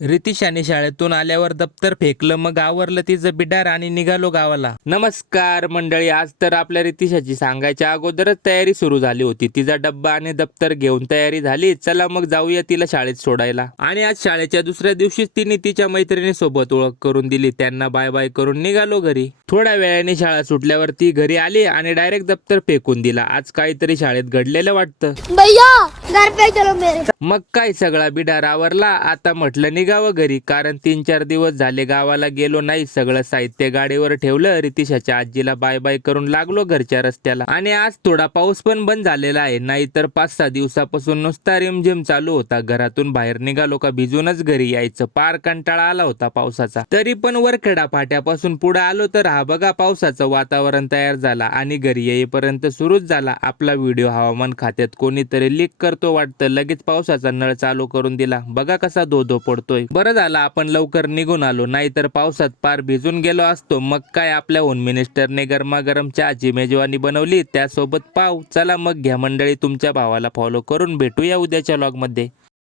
रितिशाने शाळेतून आल्यावर दप्तर फेकलं, मग आवरलं तिचं बिडार आणि निघालो गावाला. नमस्कार मंडळी, आज तर आपल्या रितिशाची सांगायच्या अगोदरच तयारी सुरू झाली होती. तिचा डब्बा आणि दप्तर घेऊन तयारी झाली. चला मग जाऊया तिला शाळेत सोडायला. आणि आज शाळेच्या दुसऱ्या दिवशीच तिने तिच्या मैत्रिणीसोबत ओळख करून दिली. त्यांना बाय बाय करून निघालो घरी. थोड्या वेळाने शाळा सुटल्यावर ती घरी आली आणि डायरेक्ट दप्तर फेकून दिला. आज काहीतरी शाळेत घडलेलं वाटतं. भैया घर पे चलो मेरे. मग काय सगळा बिडार आवरला. आता म्हटलं निघावं घरी, कारण 3-4 दिवस झाले गावाला गेलो नाही. सगळं साहित्य गाडीवर ठेवलं. रितिशाच्या आजीला बाय बाय करून लागलो घरच्या रस्त्याला. आणि आज थोडा पाऊस पण बंद झालेला आहे, नाहीतर 5-6 दिवसापासून नुसता रिमझिम चालू होता. घरातून बाहेर निघालो का भिजूनच घरी यायचं. पार कंटाळा आला होता पावसाचा. तरी पण वरखेडा फाट्यापासून पुढे आलो तर हा बघा पावसाचं वातावरण तयार झाला. आणि घरी येईपर्यंत सुरूच झाला आपला व्हिडिओ. हवामान खात्यात कोणीतरी लीक करतो वाटतं. लगेच पावसाचा नळ चालू करून दिला. बघा कसा धो पडतोय. बरं झालं आपण लवकर निघून आलो, नाहीतर पावसात पार भिजून गेलो असतो. मग काय आपल्या होम मिनिस्टरने गरमागरम चहाची मेजवानी बनवली, त्यासोबत पाव. चला मग घ्या मंडळी तुमच्या भावाला फॉलो करून, भेटूया उद्याच्या व्लॉग मध्ये.